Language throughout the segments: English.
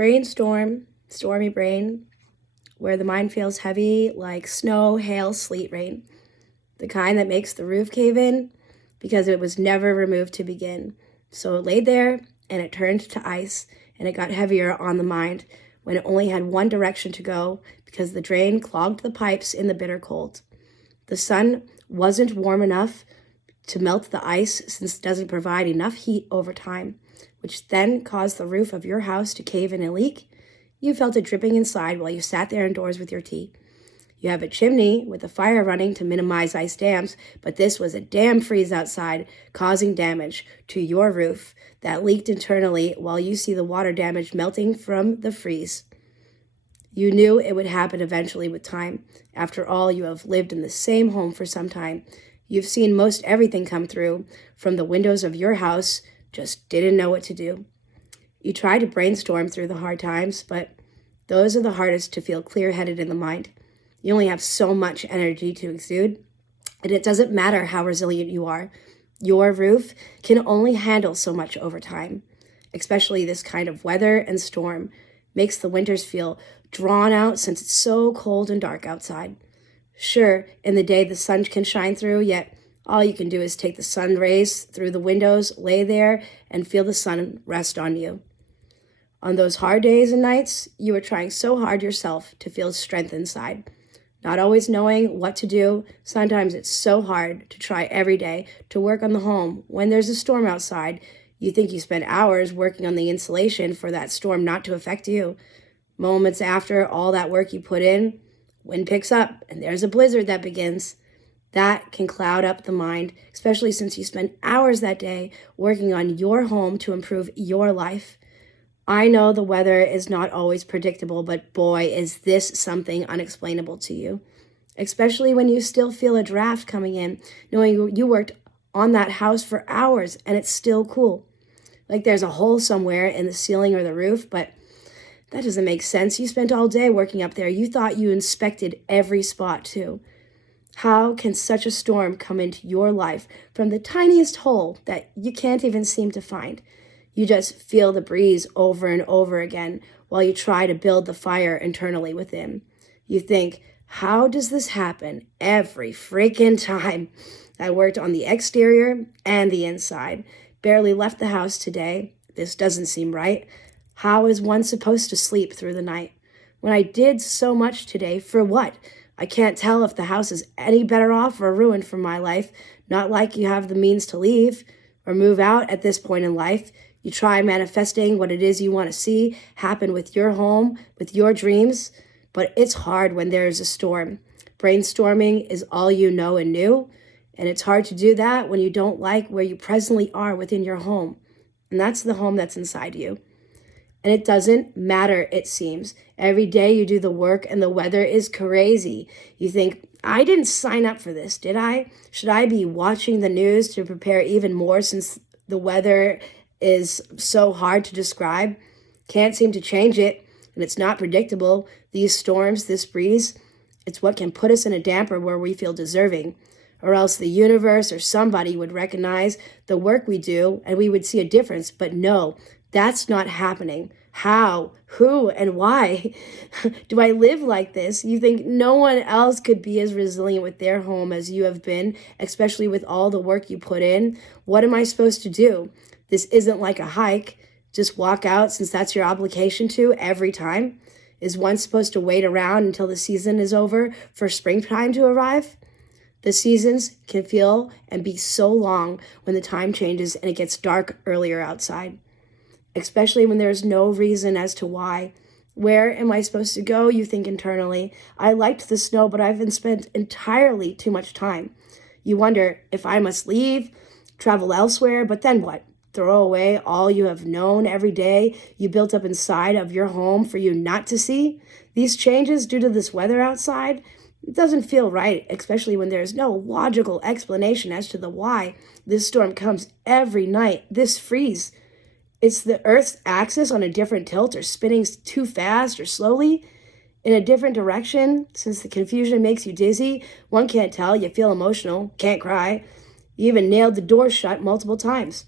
Brainstorm, stormy brain, where the mind feels heavy like snow, hail, sleet, rain. The kind that makes the roof cave in because it was never removed to begin. So it laid there and it turned to ice and it got heavier on the mind when it only had one direction to go because the drain clogged the pipes in the bitter cold. The sun wasn't warm enough to melt the ice since it doesn't provide enough heat over time, which then caused the roof of your house to cave in and leak. You felt it dripping inside while you sat there indoors with your tea. You have a chimney with a fire running to minimize ice dams, but this was a damn freeze outside, causing damage to your roof that leaked internally while you see the water damage melting from the freeze. You knew it would happen eventually with time. After all, you have lived in the same home for some time. You've seen most everything come through from the windows of your house, just didn't know what to do. You tried to brainstorm through the hard times, but those are the hardest to feel clear-headed in the mind. You only have so much energy to exude, and it doesn't matter how resilient you are. Your roof can only handle so much over time, especially this kind of weather and storm. Makes the winters feel drawn out since it's so cold and dark outside. Sure, in the day the sun can shine through, yet all you can do is take the sun rays through the windows, lay there, and feel the sun rest on you. On those hard days and nights, you are trying so hard yourself to feel strength inside. Not always knowing what to do, sometimes it's so hard to try every day to work on the home when there's a storm outside. You think you spend hours working on the insulation for that storm not to affect you. Moments after all that work you put in, wind picks up and there's a blizzard that begins. That can cloud up the mind, especially since you spend hours that day working on your home to improve your life. I know the weather is not always predictable, but boy, is this something unexplainable to you. Especially when you still feel a draft coming in, knowing you worked on that house for hours and it's still cool. Like there's a hole somewhere in the ceiling or the roof, but that doesn't make sense. You spent all day working up there. You thought you inspected every spot too. How can such a storm come into your life from the tiniest hole that you can't even seem to find? You just feel the breeze over and over again while you try to build the fire internally within. You think, how does this happen every freaking time? I worked on the exterior and the inside. Barely left the house today. This doesn't seem right. How is one supposed to sleep through the night? When I did so much today, for what? I can't tell if the house is any better off or ruined from my life. Not like you have the means to leave or move out at this point in life. You try manifesting what it is you want to see happen with your home, with your dreams, but it's hard when there is a storm. Brainstorming is all you know and knew, and it's hard to do that when you don't like where you presently are within your home. And that's the home that's inside you. And it doesn't matter, it seems. Every day you do the work and the weather is crazy. You think, I didn't sign up for this, did I? Should I be watching the news to prepare even more since the weather is so hard to describe? Can't seem to change it, and it's not predictable. These storms, this breeze, it's what can put us in a damper where we feel deserving. Or else the universe or somebody would recognize the work we do and we would see a difference. But no, that's not happening. How, who, and why do I live like this? You think no one else could be as resilient with their home as you have been, especially with all the work you put in? What am I supposed to do? This isn't like a hike. Just walk out since that's your obligation to every time? Is one supposed to wait around until the season is over for springtime to arrive? The seasons can feel and be so long when the time changes and it gets dark earlier outside, especially when there's no reason as to why. Where am I supposed to go, you think internally? I liked the snow, but I've been spent entirely too much time. You wonder if I must leave, travel elsewhere, but then what? Throw away all you have known every day you built up inside of your home for you not to see? These changes due to this weather outside? It doesn't feel right, especially when there's no logical explanation as to the why this storm comes every night, this freeze. It's the Earth's axis on a different tilt or spinning too fast or slowly in a different direction. Since the confusion makes you dizzy, one can't tell, you feel emotional, can't cry. You even nailed the door shut multiple times.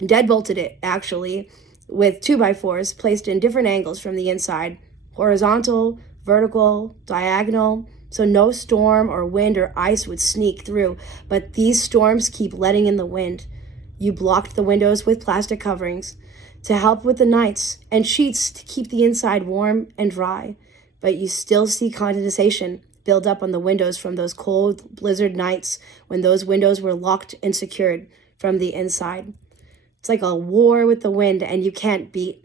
Deadbolted it, actually. with 2x4s placed in different angles from the inside, horizontal, vertical, diagonal, so no storm or wind or ice would sneak through. But these storms keep letting in the wind. You blocked the windows with plastic coverings to help with the nights and sheets to keep the inside warm and dry. But you still see condensation build up on the windows from those cold blizzard nights when those windows were locked and secured from the inside. It's like a war with the wind, and you can't beat.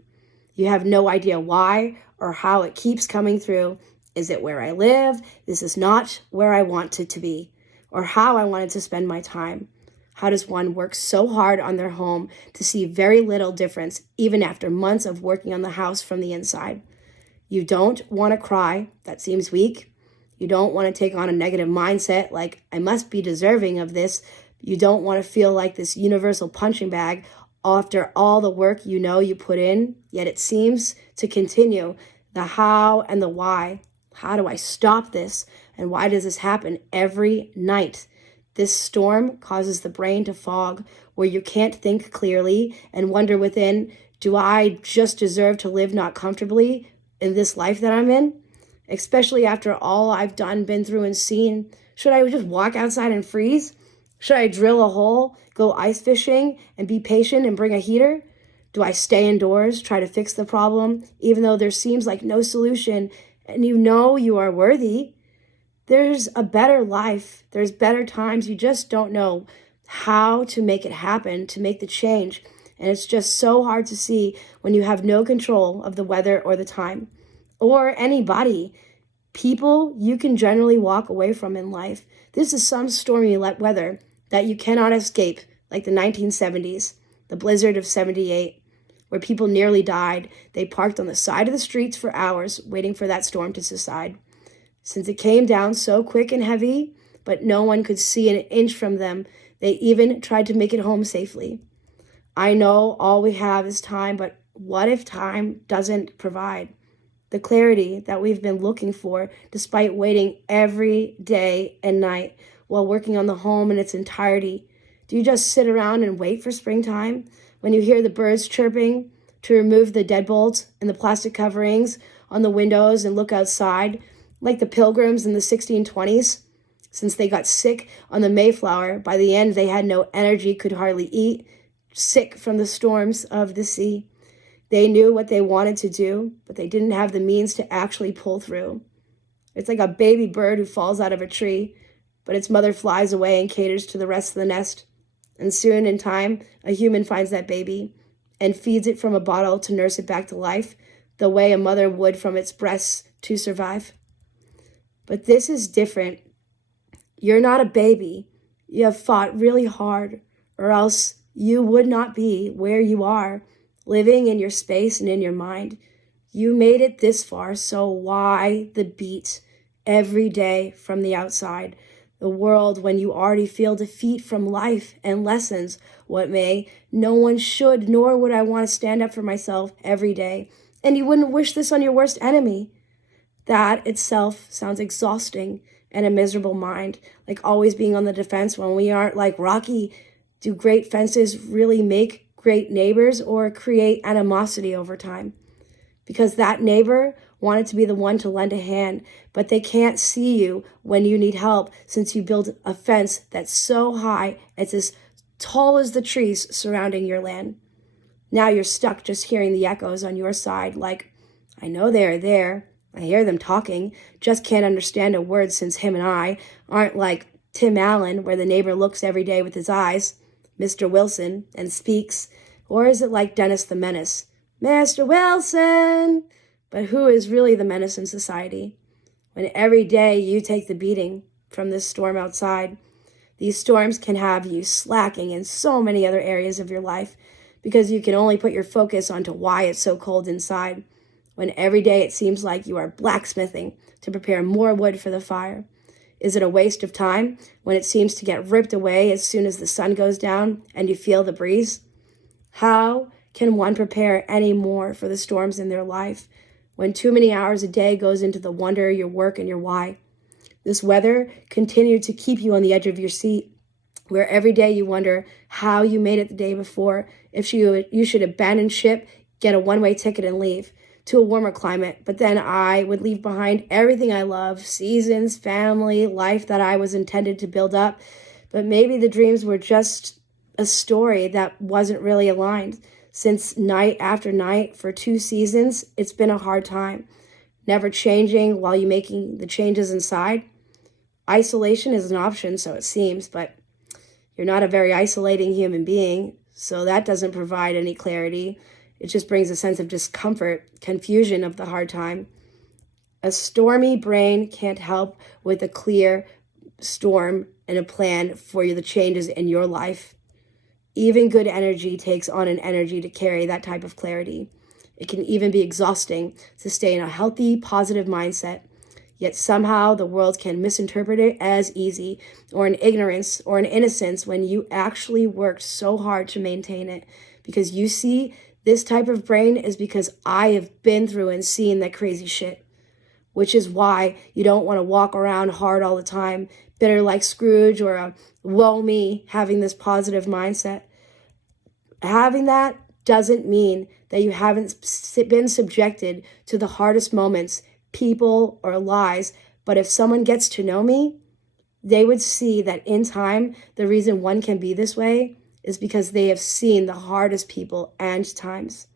You have no idea why or how it keeps coming through. Is it where I live? This is not where I want it to be, or how I wanted to spend my time. How does one work so hard on their home to see very little difference, even after months of working on the house from the inside? You don't want to cry. That seems weak. You don't want to take on a negative mindset like, I must be deserving of this. You don't want to feel like this universal punching bag after all the work you know you put in, yet it seems to continue. The how and the why. How do I stop this? And why does this happen every night? This storm causes the brain to fog, where you can't think clearly and wonder within, do I just deserve to live not comfortably in this life that I'm in? Especially after all I've done, been through, and seen. Should I just walk outside and freeze? Should I drill a hole, go ice fishing, and be patient and bring a heater? Do I stay indoors, try to fix the problem, even though there seems like no solution, and you know you are worthy? There's a better life. There's better times. You just don't know how to make it happen, to make the change. And it's just so hard to see when you have no control of the weather or the time or anybody. People you can generally walk away from in life. This is some stormy weather that you cannot escape, like the 1970s, the blizzard of 78, where people nearly died. They parked on the side of the streets for hours, waiting for that storm to subside. Since it came down so quick and heavy, but no one could see an inch from them, they even tried to make it home safely. I know all we have is time, but what if time doesn't provide the clarity that we've been looking for, despite waiting every day and night while working on the home in its entirety? Do you just sit around and wait for springtime when you hear the birds chirping to remove the deadbolts and the plastic coverings on the windows and look outside like the Pilgrims in the 1620s? Since they got sick on the Mayflower, by the end they had no energy, could hardly eat, sick from the storms of the sea. They knew what they wanted to do, but they didn't have the means to actually pull through. It's like a baby bird who falls out of a tree, but its mother flies away and caters to the rest of the nest. And soon, in time, a human finds that baby and feeds it from a bottle to nurse it back to life, the way a mother would from its breasts to survive. But this is different. You're not a baby. You have fought really hard, or else you would not be where you are, living in your space and in your mind. You made it this far, so why the beat every day from the outside? The world when you already feel defeat from life and lessons. What may? No one should, nor would I want to stand up for myself every day. And you wouldn't wish this on your worst enemy. That itself sounds exhausting and a miserable mind, like always being on the defense when we aren't. Like Rocky, do great fences really make great neighbors or create animosity over time? Because that neighbor wanted to be the one to lend a hand, but they can't see you when you need help, since you built a fence that's so high it's as tall as the trees surrounding your land. Now you're stuck just hearing the echoes on your side, like, I know they're there, I hear them talking, just can't understand a word, since him and I aren't like Tim Allen, where the neighbor looks every day with his eyes, Mr. Wilson, and speaks. Or is it like Dennis the Menace, Mr. Wilson? But who is really the menace in society? When every day you take the beating from this storm outside. These storms can have you slacking in so many other areas of your life, because you can only put your focus onto why it's so cold inside. When every day it seems like you are blacksmithing to prepare more wood for the fire. Is it a waste of time when it seems to get ripped away as soon as the sun goes down and you feel the breeze? How can one prepare any more for the storms in their life when too many hours a day goes into the wonder, your work, and your why? This weather continued to keep you on the edge of your seat, where every day you wonder how you made it the day before, if you should abandon ship, get a one-way ticket and leave to a warmer climate. But then I would leave behind everything I love, seasons, family, life that I was intended to build up. But maybe the dreams were just a story that wasn't really aligned. Since night after night for 2 seasons, it's been a hard time. Never changing while you're making the changes inside. Isolation is an option, so it seems, but you're not a very isolating human being, so that doesn't provide any clarity. It just brings a sense of discomfort, confusion of the hard time. A stormy brain can't help with a clear storm and a plan for the changes in your life. Even good energy takes on an energy to carry that type of clarity. It can even be exhausting to stay in a healthy, positive mindset. Yet somehow the world can misinterpret it as easy or an ignorance or an innocence when you actually worked so hard to maintain it. Because you see, this type of brain is because I have been through and seen that crazy shit. Which is why you don't want to walk around hard all the time, bitter like Scrooge or a woe me, having this positive mindset. Having that doesn't mean that you haven't been subjected to the hardest moments, people, or lies. But if someone gets to know me, they would see that in time, the reason one can be this way is because they have seen the hardest people and times.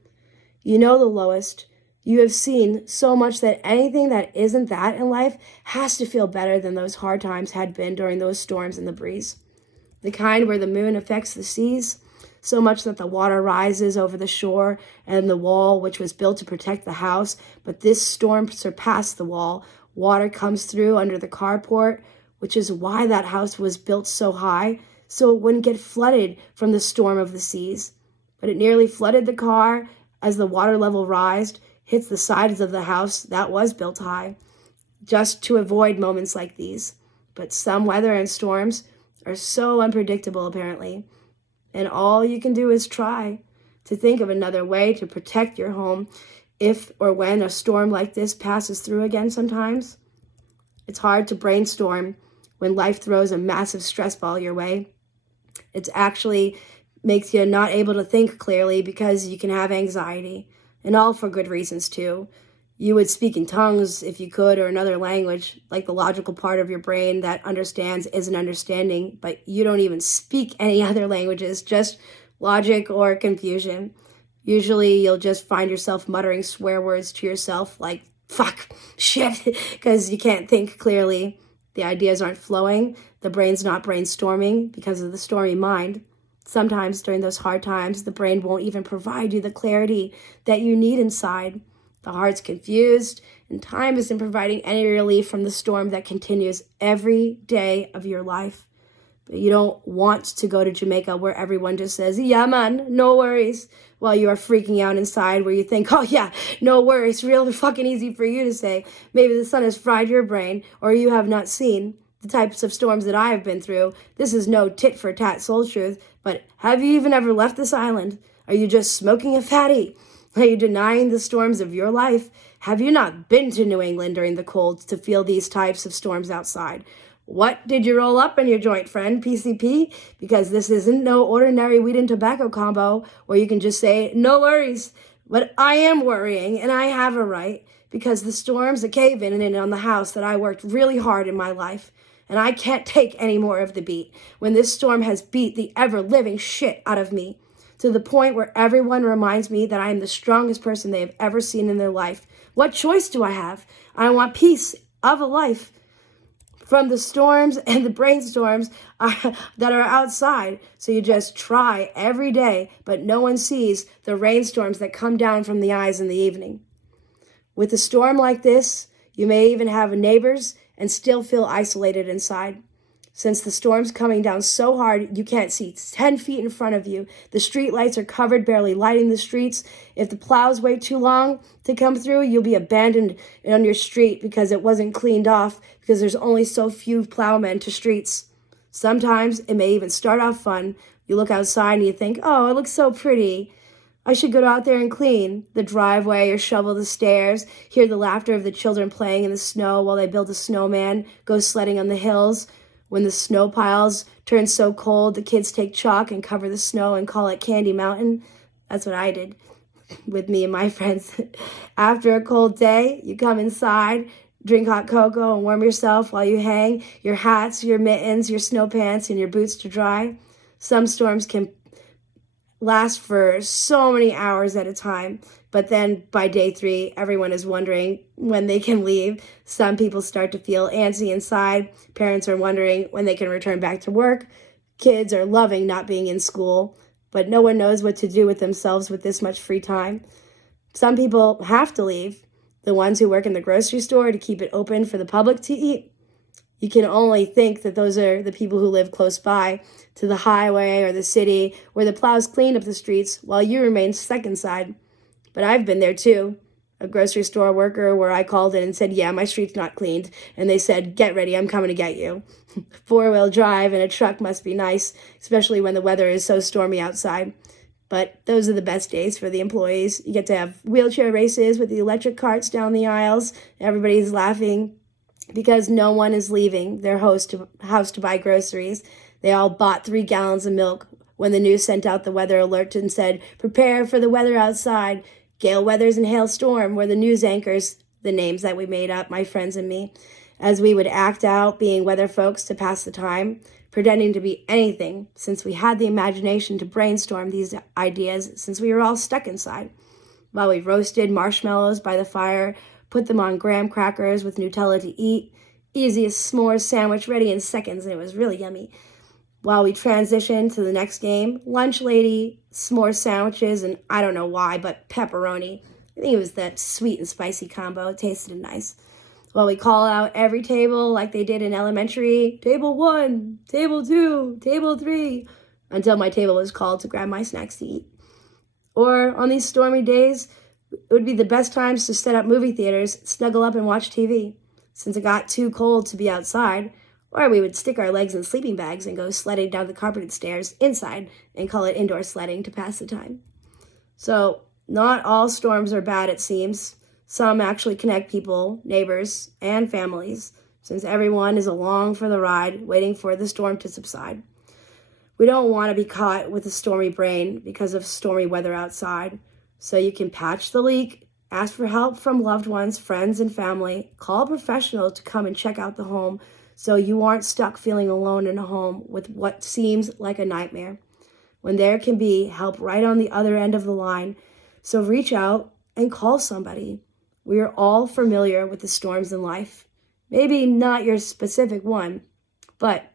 You know the lowest. You have seen so much that anything that isn't that in life has to feel better than those hard times had been during those storms in the breeze. The kind where the moon affects the seas, so much that the water rises over the shore and the wall, which was built to protect the house. But this storm surpassed the wall. Water comes through under the carport, which is why that house was built so high, so it wouldn't get flooded from the storm of the seas. But it nearly flooded the car as the water level rised, hits the sides of the house that was built high, just to avoid moments like these. But some weather and storms are so unpredictable, apparently. And all you can do is try to think of another way to protect your home if or when a storm like this passes through again sometimes. It's hard to brainstorm when life throws a massive stress ball your way. It actually makes you not able to think clearly because you can have anxiety, and all for good reasons too. You would speak in tongues if you could, or another language, like the logical part of your brain that understands isn't understanding, but you don't even speak any other languages, just logic or confusion. Usually you'll just find yourself muttering swear words to yourself like, fuck, shit, because you can't think clearly. The ideas aren't flowing. The brain's not brainstorming because of the stormy mind. Sometimes during those hard times, the brain won't even provide you the clarity that you need inside. The heart's confused, and time isn't providing any relief from the storm that continues every day of your life. But you don't want to go to Jamaica where everyone just says, yeah, man, no worries, while you are freaking out inside where you think, oh yeah, no worries, real fucking easy for you to say. Maybe the sun has fried your brain, or you have not seen the types of storms that I have been through. This is no tit-for-tat soul truth, but have you even ever left this island? Are you just smoking a fatty? Are you denying the storms of your life? Have you not been to New England during the cold to feel these types of storms outside? What did you roll up in your joint, friend? PCP? Because this isn't no ordinary weed and tobacco combo where you can just say, no worries. But I am worrying, and I have a right, because the storms are caving in on the house that I worked really hard in my life. And I can't take any more of the beat when this storm has beat the ever-living shit out of me, to the point where everyone reminds me that I am the strongest person they have ever seen in their life. What choice do I have? I want peace of a life from the storms and the brainstorms that are outside. So you just try every day, but no one sees the rainstorms that come down from the eyes in the evening. With a storm like this, you may even have neighbors and still feel isolated inside. Since the storm's coming down so hard, you can't see 10 feet in front of you. The street lights are covered, barely lighting the streets. If the plows wait too long to come through, you'll be abandoned on your street because it wasn't cleaned off, because there's only so few plowmen to streets. Sometimes it may even start off fun. You look outside and you think, oh, it looks so pretty. I should go out there and clean the driveway or shovel the stairs, hear the laughter of the children playing in the snow while they build a snowman, go sledding on the hills. When the snow piles turn so cold, the kids take chalk and cover the snow and call it Candy Mountain. That's what I did. with me and my friends. After a cold day, you come inside, drink hot cocoa, and warm yourself while you hang your hats, your mittens, your snow pants, and your boots to dry. Some storms can last for so many hours at a time, but then by day 3, everyone is wondering when they can leave. Some people start to feel antsy inside. Parents are wondering when they can return back to work. Kids are loving not being in school, but no one knows what to do with themselves with this much free time. Some people have to leave, the ones who work in the grocery store to keep it open for the public to eat. You can only think that those are the people who live close by to the highway or the city where the plows clean up the streets while you remain stuck inside. But I've been there too. A grocery store worker where I called in and said, yeah, my street's not cleaned. And they said, get ready, I'm coming to get you. 4-wheel drive in a truck must be nice, especially when the weather is so stormy outside. But those are the best days for the employees. You get to have wheelchair races with the electric carts down the aisles. Everybody's laughing because no one is leaving their house to buy groceries. They all bought 3 gallons of milk when the news sent out the weather alert and said, prepare for the weather outside. Gale weathers and hailstorm were the news anchors, the names that we made up, my friends and me, as we would act out being weather folks to pass the time, pretending to be anything, since we had the imagination to brainstorm these ideas since we were all stuck inside. While we roasted marshmallows by the fire, put them on graham crackers with Nutella to eat, easiest s'mores sandwich ready in seconds, and it was really yummy. While we transitioned to the next game, lunch lady, s'more sandwiches, and I don't know why, but pepperoni. I think it was that sweet and spicy combo. It tasted nice. While we call out every table like they did in elementary, table 1, table 2, table 3, until my table was called to grab my snacks to eat. Or on these stormy days, it would be the best times to set up movie theaters, snuggle up and watch TV, since it got too cold to be outside. Or we would stick our legs in sleeping bags and go sledding down the carpeted stairs inside and call it indoor sledding to pass the time. So not all storms are bad, it seems. Some actually connect people, neighbors, and families, since everyone is along for the ride, waiting for the storm to subside. We don't want to be caught with a stormy brain because of stormy weather outside. So you can patch the leak, ask for help from loved ones, friends, and family, call a professional to come and check out the home, so you aren't stuck feeling alone in a home with what seems like a nightmare, when there can be help right on the other end of the line. So reach out and call somebody. We are all familiar with the storms in life. Maybe not your specific one, but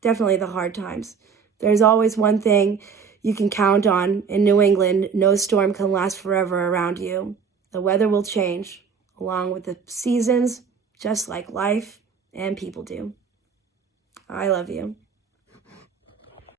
definitely the hard times. There's always one thing you can count on. In New England, no storm can last forever around you. The weather will change, along with the seasons, just like life and people do. I love you.